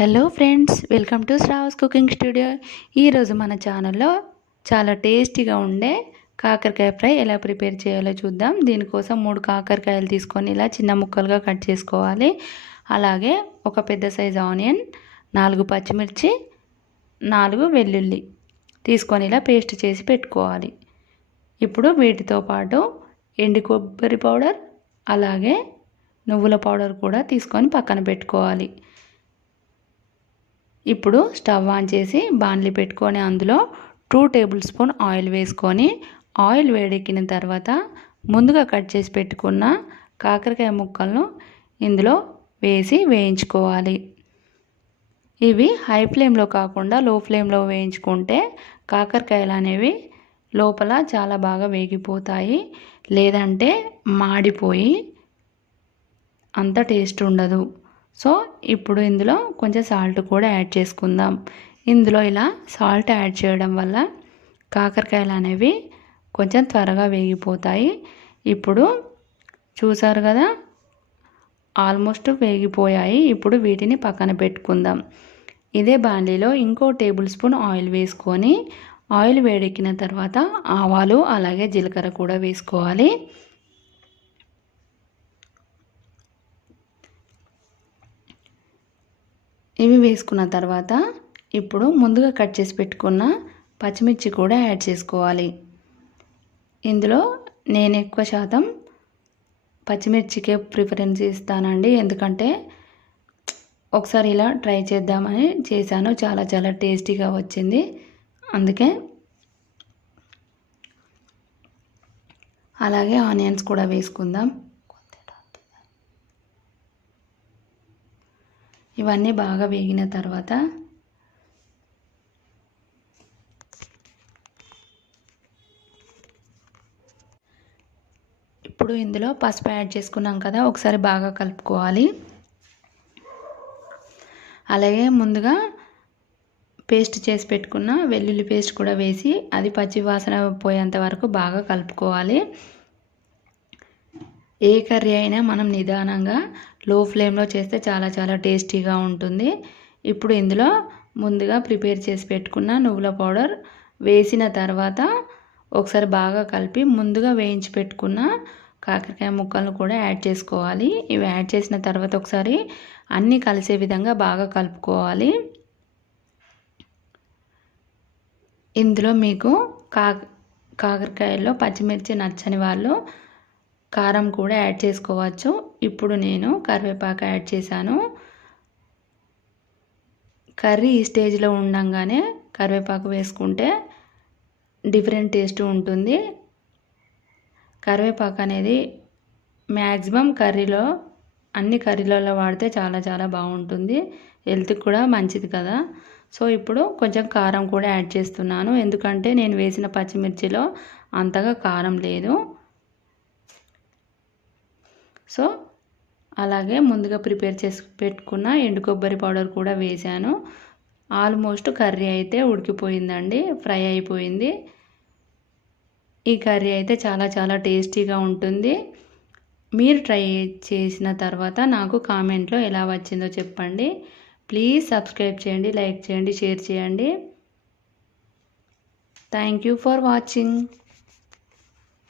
Hello friends, welcome to Shravas cooking studio. ఈరోజు మన ఛానల్లో చాలా టేస్టీగా ఉండే కాకరకాయ ఫ్రై ఎలా ప్రిపేర్ చేయాలో చూద్దాం. దీనికోసం 3 కాకరకాయలు తీసుకొని ఇలా చిన్న ముక్కలుగా కట్ చేసుకోవాలి. అలాగే ఒక పెద్ద సైజు ఆనియన్, 4 పచ్చిమిర్చి, 4 వెల్లుల్లి తీసుకొని ఇలా పేస్ట్ చేసి పెట్టుకోవాలి. ఇప్పుడు వీటితో పాటు ఎండు కొబ్బరి పౌడర్, అలాగే నువ్వుల పౌడర్ కూడా తీసుకొని పక్కన పెట్టుకోవాలి. ఇప్పుడు స్టవ్ ఆన్ చేసి బాణలి పెట్టుకొని అందులో 2 టేబుల్ స్పూన్ ఆయిల్ వేసుకొని ఆయిల్ వేడెక్కిన తర్వాత ముందుగా కట్ చేసి పెట్టుకున్న కాకరకాయ ముక్కలను ఇందులో వేసి వేయించుకోవాలి. ఇవి హై ఫ్లేమ్లో కాకుండా లో ఫ్లేమ్లో వేయించుకుంటే కాకరకాయలు అనేవి లోపల చాలా బాగా వేగిపోతాయి, లేదంటే మాడిపోయి అంత టేస్ట్ ఉండదు. సో ఇప్పుడు ఇందులో కొంచెం సాల్ట్ కూడా యాడ్ చేసుకుందాం. ఇందులో ఇలా సాల్ట్ యాడ్ చేయడం వల్ల కాకరకాయలు అనేవి కొంచెం త్వరగా వేగిపోతాయి. ఇప్పుడు చూసారు కదా, ఆల్మోస్ట్ వేగిపోయాయి. ఇప్పుడు వీటిని పక్కన పెట్టుకుందాం. ఇదే బాండీలో ఇంకో టేబుల్ స్పూన్ ఆయిల్ వేసుకొని ఆయిల్ వేడెక్కిన తర్వాత ఆవాలు అలాగే జీలకర్ర కూడా వేసుకోవాలి. ఇవి వేసుకున్న తర్వాత ఇప్పుడు ముందుగా కట్ చేసి పెట్టుకున్న పచ్చిమిర్చి కూడా యాడ్ చేసుకోవాలి. ఇందులో నేను ఎక్కువ శాతం పచ్చిమిర్చికే ప్రిఫరెన్స్ ఇస్తానండి, ఎందుకంటే ఒకసారి ఇలా ట్రై చేద్దామని చేశాను, చాలా చాలా టేస్టీగా వచ్చింది. అందుకే అలాగే ఆనియన్స్ కూడా వేసుకుందాం. ఇవన్నీ బాగా వేగిన తర్వాత ఇప్పుడు ఇందులో పసుపు యాడ్ చేసుకున్నాం కదా, ఒకసారి బాగా కలుపుకోవాలి. అలాగే ముందుగా పేస్ట్ చేసి పెట్టుకున్న వెల్లుల్లి పేస్ట్ కూడా వేసి అది పచ్చి వాసన పోయేంత వరకు బాగా కలుపుకోవాలి. ఏ కర్రీ అయినా మనం నిదానంగా లో ఫ్లేమ్లో చేస్తే చాలా చాలా టేస్టీగా ఉంటుంది. ఇప్పుడు ఇందులో ముందుగా ప్రిపేర్ చేసి పెట్టుకున్న నువ్వుల పౌడర్ వేసిన తర్వాత ఒకసారి బాగా కలిపి ముందుగా వేయించి పెట్టుకున్న కాకరకాయ ముక్కలను కూడా యాడ్ చేసుకోవాలి. ఇవి యాడ్ చేసిన తర్వాత ఒకసారి అన్నీ కలిసే విధంగా బాగా కలుపుకోవాలి. ఇందులో మీకు కాకరకాయల్లో పచ్చిమిర్చి నచ్చని వాళ్ళు కారం కూడా యాడ్ చేసుకోవచ్చు. ఇప్పుడు నేను కరివేపాకు యాడ్ చేశాను. కర్రీ ఈ స్టేజ్లో ఉండంగానే కరివేపాకు వేసుకుంటే డిఫరెంట్ టేస్ట్ ఉంటుంది. కరివేపాకు అనేది మ్యాక్సిమం అన్ని కర్రీలలో వాడితే చాలా చాలా బాగుంటుంది, హెల్త్కి కూడా మంచిది కదా. సో ఇప్పుడు కొంచెం కారం కూడా యాడ్ చేస్తున్నాను, ఎందుకంటే నేను వేసిన పచ్చిమిర్చిలో అంతగా కారం లేదు. సో అలాగే ముందుగా ప్రిపేర్ చేసి పెట్టుకున్న ఎండు కొబ్బరి పౌడర్ కూడా వేశాను. ఆల్మోస్ట్ కర్రీ అయితే ఉడికిపోయిందండి, ఫ్రై అయిపోయింది. ఈ కర్రీ అయితే చాలా చాలా టేస్టీగా ఉంటుంది. మీరు ట్రై చేసిన తర్వాత నాకు కామెంట్లో ఎలా వచ్చిందో చెప్పండి. ప్లీజ్ సబ్స్క్రైబ్ చేయండి, లైక్ చేయండి, షేర్ చేయండి. Thank you for watching.